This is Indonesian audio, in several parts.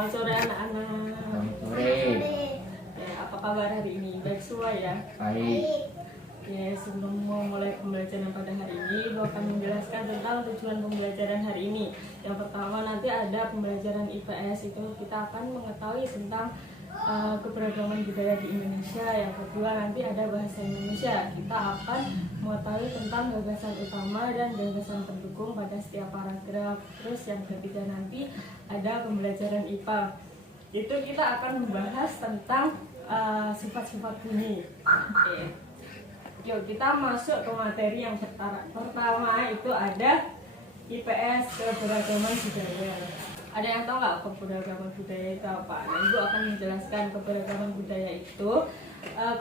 Selamat sore anak-anak. Selamat sore. Ya, apa kabar hari ini? Baik semua ya? Baik. Ya, sebelum memulai pembelajaran pada hari ini, Ibu akan menjelaskan tentang tujuan pembelajaran hari ini. Yang pertama nanti ada pembelajaran IPS, itu kita akan mengetahui tentang keberagaman budaya di Indonesia. Yang kedua nanti ada bahasa Indonesia. Kita akan mengetahui tentang gagasan utama dan gagasan pendukung pada setiap paragraf. Terus yang ketiga nanti ada pembelajaran IPA. Itu kita akan membahas tentang sifat-sifat bunyi. Oke. Yuk kita masuk ke materi yang pertama, itu ada IPS, keberagaman budaya. Ada yang tahu nggak keberagaman budaya itu apa? Nah, Ibu akan menjelaskan keberagaman budaya itu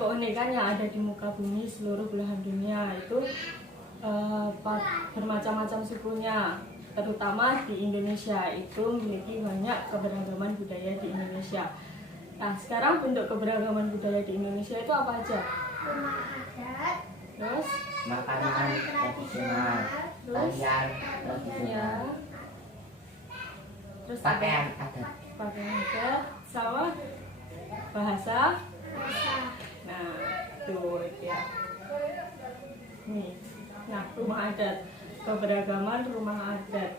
keunikan yang ada di muka bumi seluruh belahan dunia. Itu bermacam-macam sukunya, terutama di Indonesia itu memiliki banyak keberagaman budaya di Indonesia. Nah, sekarang bentuk keberagaman budaya di Indonesia itu apa aja? Rumah adat, Terus Makanan tradisional, tarian tradisional, terus pakaian adat. pakaian adat sama bahasa. bahasa, Nah, tuh ya. Nih. Nah, rumah adat, keberagaman rumah adat.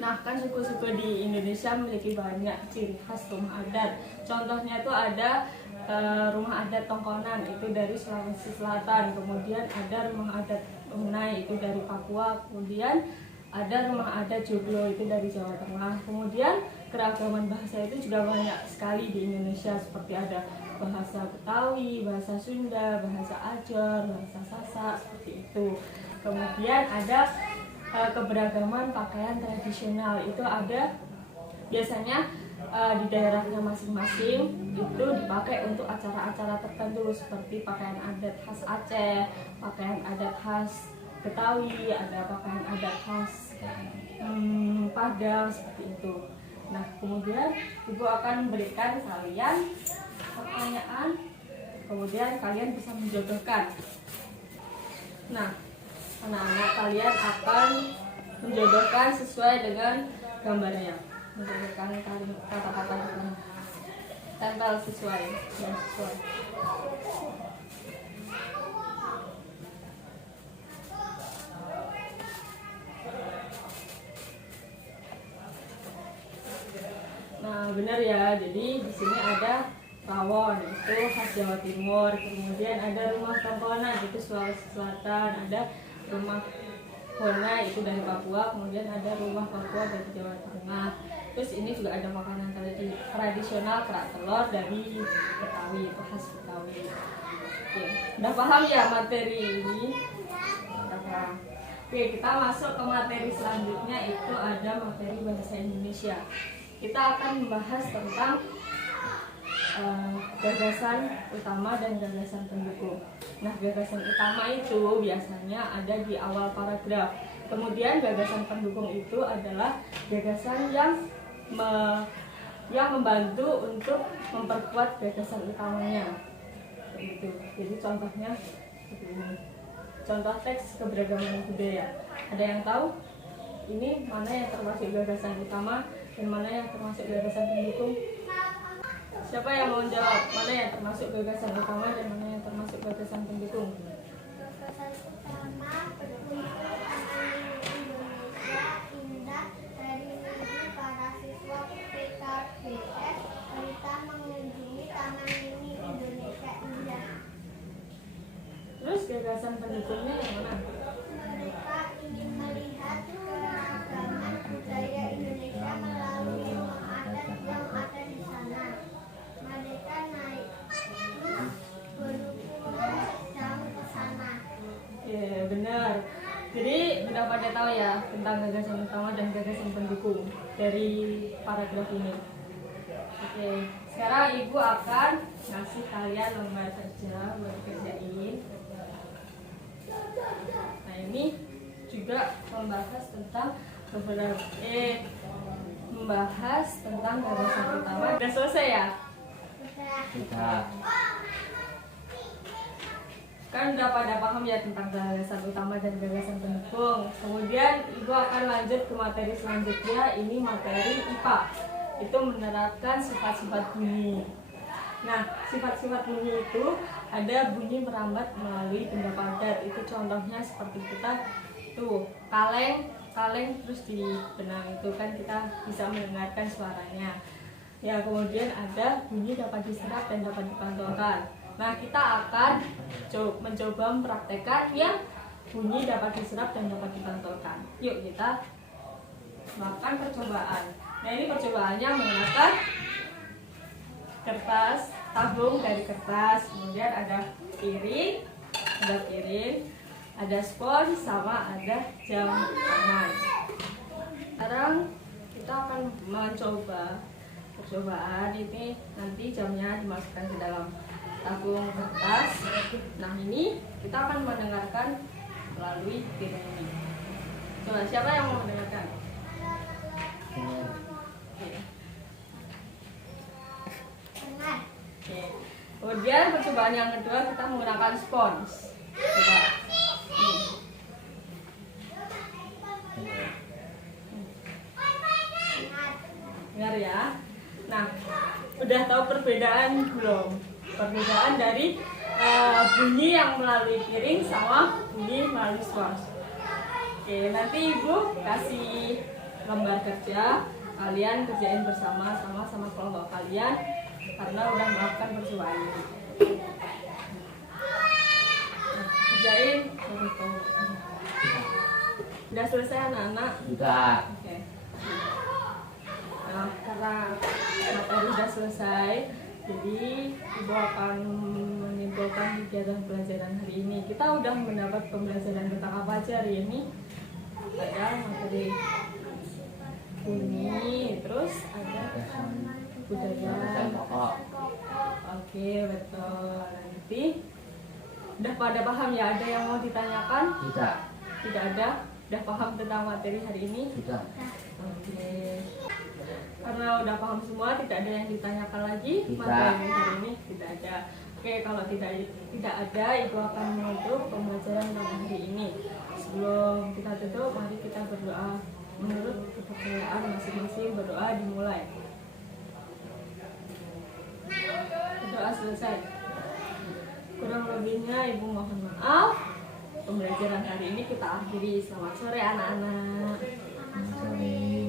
Nah, kan suku-suku di Indonesia memiliki banyak ciri khas rumah adat. Contohnya itu ada rumah adat Tongkonan, itu dari Sulawesi Selatan. Kemudian ada rumah adat Unai, itu dari Papua. Kemudian ada rumah adat Joglo, itu dari Jawa Tengah. Kemudian keragaman bahasa itu juga banyak sekali di Indonesia, seperti ada bahasa Betawi, bahasa Sunda, bahasa Ajar, bahasa Sasak, seperti itu. Kemudian ada keberagaman pakaian tradisional, itu ada biasanya di daerahnya masing-masing itu dipakai untuk acara-acara tertentu, seperti pakaian adat khas Aceh, pakaian adat khas Betawi, ada pakaian adat khas Padang, seperti itu. Nah, kemudian Ibu akan memberikan kalian pertanyaan, kemudian kalian bisa menjodohkan. Nah, anak-anak kalian akan menjodohkan sesuai dengan gambarnya, menjodohkan kata-kata yang tempel sesuai dan sesuai. Nah, benar ya. Jadi di sini ada rawon, itu khas Jawa Timur. Kemudian ada rumah Tongkonan, itu Sulawesi Selatan. Ada rumah Honai, itu dari Papua. Kemudian ada rumah Papua dari Jawa Tengah. Terus ini juga ada makanan tradisional kerak telur dari Betawi, itu khas Betawi. Oke, udah paham ya materi ini? Udah paham. Oke, kita masuk ke materi selanjutnya, itu ada materi bahasa Indonesia. Kita akan membahas tentang gagasan utama dan gagasan pendukung. Nah, gagasan utama itu biasanya ada di awal paragraf. Kemudian gagasan pendukung itu adalah gagasan yang membantu untuk memperkuat gagasan utamanya. Begitu. Jadi contohnya seperti ini. Contoh teks keberagaman budaya. Ada yang tahu ini mana yang termasuk gagasan utama dan mana yang termasuk gagasan pendukung? Siapa yang mau jawab? Mana yang termasuk gagasan utama dan mana yang termasuk gagasan pendukung? gagasan utama berkunjung taman Indonesia Indah dari mimpi para siswa PKBS, berita mengunjungi Taman Mini Indonesia Indah. Terus gagasan pendukungnya yang mana? Mereka ingin melihat keragaman budaya Indonesia melalui rumah adat yang ada di sana. Mereka naik bus berpulang ke sana. Ya, benar. Jadi sudah pada tahu ya tentang gagasan utama dan gagasan pendukung dari paragraf ini. Oke, sekarang Ibu akan ngasih kalian lembar kerja buat kerjain. Nah, ini juga membahas tentang membahas tentang gagasan utama. Udah selesai ya? Sudah. Kan udah pada paham ya tentang gagasan utama dan gagasan pendukung. Kemudian Ibu akan lanjut ke materi selanjutnya, ini materi IPA. itu menerapkan sifat-sifat bunyi. Nah, sifat-sifat bunyi itu ada bunyi merambat melalui benda padat. Itu contohnya seperti kita tuh kaleng terus di benang itu kan kita bisa mendengarkan suaranya. Ya, kemudian ada bunyi dapat diserap dan dapat dipantulkan. Nah, kita akan mencoba mempraktekkan yang bunyi dapat diserap dan dapat dipantulkan. Yuk kita melakukan percobaan. Nah, ini percobaannya menggunakan kertas, tabung dari kertas, kemudian ada piring, ada spons, sama ada jam tangan. Sekarang kita akan mencoba percobaan ini, nanti jamnya dimasukkan ke dalam tabung kertas. Nah, ini kita akan mendengarkan melalui piring ini. Coba siapa yang mau mendengarkan? Oke. Kemudian percobaan yang kedua kita menggunakan spons. Coba. Dengar ya. Nah, udah tahu perbedaan belum? Perbedaan dari bunyi yang melalui piring sama bunyi melalui spons. Oke, nanti ibu kasih lembar kerja, kalian kerjain bersama sama kelompok kalian karena udah melakukan percobaan ini. Kerjain. Udah selesai anak-anak? Sudah. Oke. Nah, karena materi sudah selesai, jadi ibu akan menyimpulkan kegiatan pelajaran hari ini. Kita udah mendapat pembelajaran tentang apa aja hari ini? Ada materi bunyi, terus ada budaya. Oke, betul. Nanti udah pada paham ya? Ada yang mau ditanyakan? Tidak. Tidak ada? Udah paham tentang materi hari ini? Sudah. Oke. Karena udah paham semua, tidak ada yang ditanyakan lagi Tidak. materi hari ini? Tidak ada. Oke, kalau tidak ada, ibu akan menutup pembelajaran pada hari ini. Sebelum kita tutup, mari kita berdoa. Menurut kepercayaan masing-masing, berdoa dimulai. Berdoa selesai. Kurang lebihnya ibu mohon maaf. Pembelajaran hari ini kita akhiri. Selamat sore anak-anak. Sorry.